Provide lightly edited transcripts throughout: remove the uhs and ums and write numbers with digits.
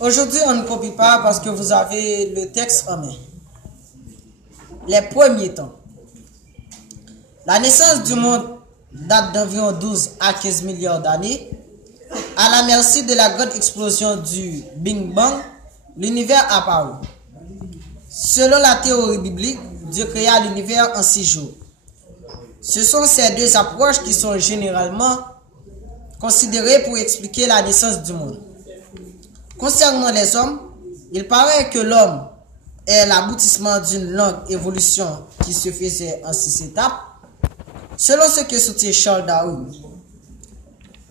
Aujourd'hui, on ne copie pas parce que vous avez le texte en main. Les premiers temps. La naissance du monde date d'environ 12 à 15 milliards d'années. À la merci de la grande explosion du Big Bang, l'univers apparut. Selon la théorie biblique, Dieu créa l'univers en 6 jours. Ce sont ces deux approches qui sont généralement considérées pour expliquer la naissance du monde. Concernant les hommes, il paraît que l'homme est l'aboutissement d'une longue évolution qui se faisait en 6 étapes, selon ce que soutient Charles Darwin.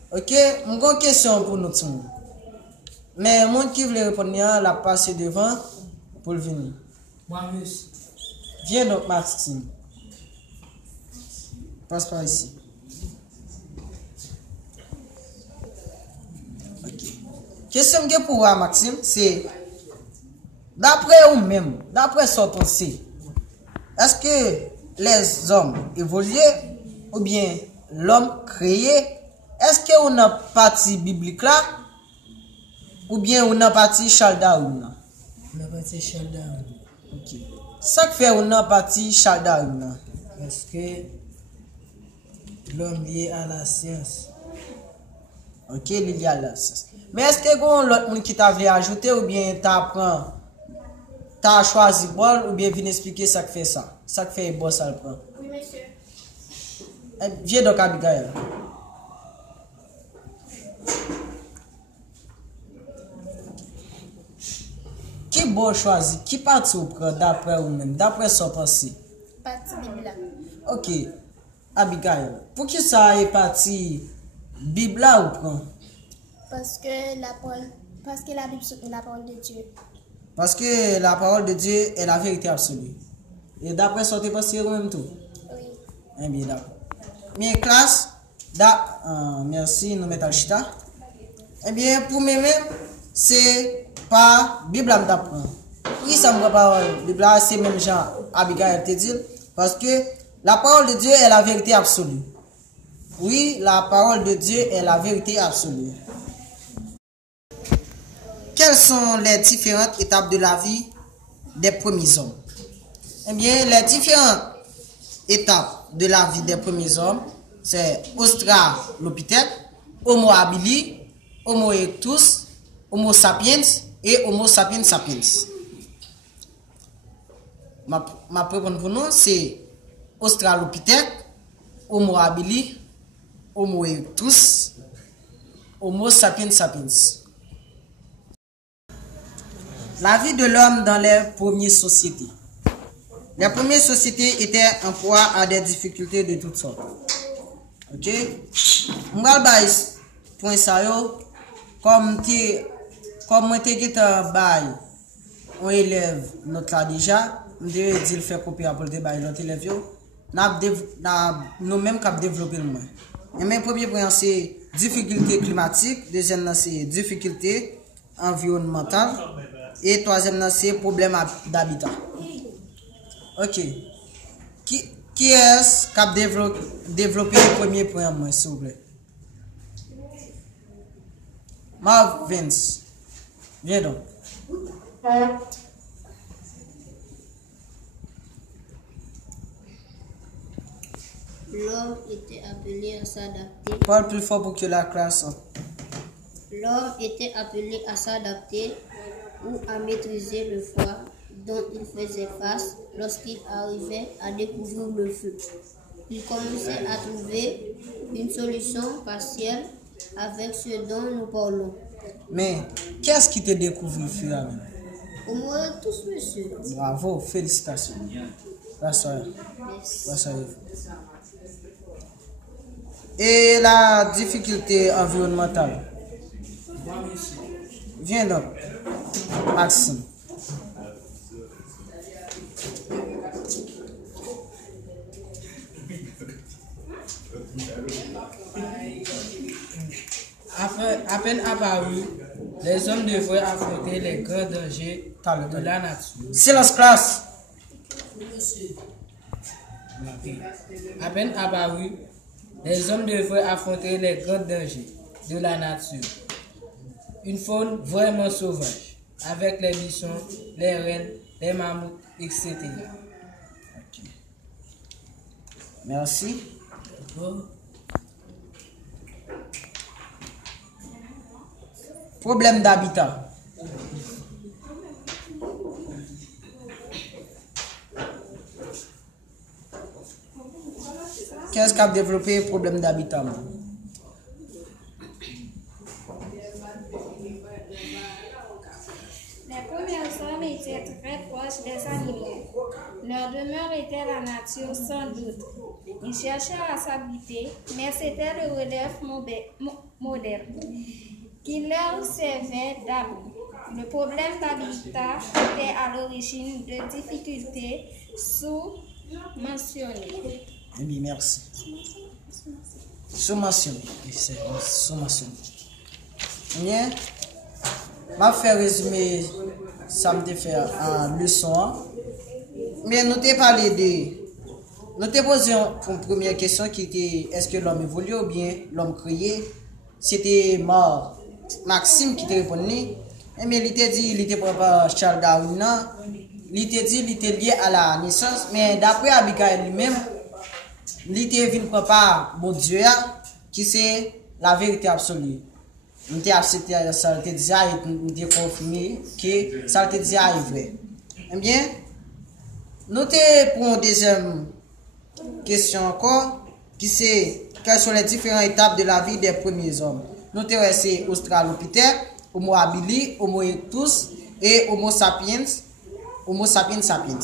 Ok, une grande question pour nous tous. Mais le monde qui veut répondre, la passer devant pour le venir. Moi, monsieur. Viens donc, Maxime. Passe par ici. Ok. Question que pour moi, Maxime, c'est d'après vous-même, d'après son pensée, est-ce que les hommes évoluaient ou bien l'homme créé? Est-ce qu'on a partie biblique là ou bien on a partie Charles Darwin? On a parti Charles Darwin. Ok. Ça que fait on a partie Charles Darwin. Parce que l'homme lié à la science. Ok, il y a là. Mais est-ce que l'autre monde qui t'a voulu ajouter ou bien t'as choisi bol ou bien vient expliquer ça que fait ça? Ça que fait bon ça le prend. Oui, monsieur. Viens donc Abigail. Qui bon choisi? Qui parti ou prend d'après ou même? D'après son pensée? Partie Bible. Ok. Abigail. Pour qui ça est parti Bible là ou prend? Parce que la Bible est la parole de Dieu. Parce que la parole de Dieu est la vérité absolue. Et d'après son pensée ou même tout? Oui. Eh bien d'accord. Mes classes, merci, nous mettons le chita. Eh bien, pour moi-même, c'est pas Bible à m'apprendre. Oui, ça me parole. Bible, c'est même Jean Abigail te dit. Parce que la parole de Dieu est la vérité absolue. Oui, la parole de Dieu est la vérité absolue. Quelles sont les différentes étapes de la vie des premiers hommes? Eh bien, les différentes étapes de la vie des premiers hommes, c'est Australopithèque, Homo habilis, Homo erectus, Homo sapiens et Homo sapiens sapiens. Ma réponse pour nous, c'est Australopithèque, Homo habilis, Homo erectus, Homo sapiens sapiens. La vie de l'homme dans les premières sociétés. Les premières sociétés étaient en proie à des difficultés de toutes sortes. Ok? M'gal bay point ça yo comme moi te geta bay on élève notre là déjà, on devait dire faire copier pour te bay l'autre élève yo, nous même cap développer le moins. Et mes premier point c'est difficulté climatique, deuxième c'est difficulté environnementale et troisième c'est problème d'habitat. Ok. Qui est-ce qui a développé le premier point, moi, s'il vous plaît? Marv Vince. Viens donc. L'homme était appelé à s'adapter. Parle plus fort pour que la classe. L'homme était appelé à s'adapter ou à maîtriser le froid dont il faisait face lorsqu'il arrivait à découvrir le feu. Il commençait à trouver une solution partielle avec ce dont nous parlons. Mais qu'est-ce qui te découvre le fur et à mesure? Au moins tous, monsieur. Bravo, félicitations. Merci. Et la difficulté environnementale? Moi, monsieur. Viens donc, Maxime. À peine apparu, les hommes devraient affronter les grands dangers de la nature. Silence classe. À peine apparu, les hommes devraient affronter les grands dangers de la nature. une faune vraiment sauvage, avec les bisons, les rennes, les mammouths, etc. Ok. Merci. Problème d'habitat. Qu'est-ce qui a développé le problème d'habitat? Les premiers hommes étaient très proches des animaux. Leur demeure était la nature sans doute. Ils cherchaient à s'habiter, mais c'était le relief moderne qui leur servait d'abri. Le problème d'habitat était à l'origine de difficultés sous-mentionnées. Eh bien, merci. Sous-mentionné. C'est sous-mentionné. Bien. Je vais faire résumer ça me fait en leçon. Mais nous t'ai parlé de. Nous t'ai posé une première question qui était est-ce que l'homme évolue ou bien l'homme créé? C'était mort. Maxime qui t'a répondu. Mais il t'a dit, il était par Charles Darwin. Il t'a dit, il était lié à la naissance. Mais d'après Abigail lui-même, il était venu par bon Dieu qui c'est la vérité absolue. Nous avons accepté ça, nous avons confirmé que ça te dit est vrai. Eh bien, nous pour une deuxième question encore, qui c'est quelles sont les différentes étapes de la vie des premiers hommes. Nous avons resté Australopithèque, Homo habilis, Homo erectus et Homo sapiens. Homo sapiens sapiens.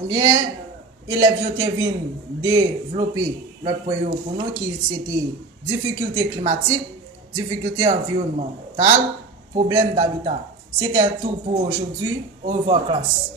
Eh bien, élèves ont développé leur point pour nous qui c'était difficulté climatique, difficulté environnementale, problème d'habitat. C'était tout pour aujourd'hui. Au revoir classe.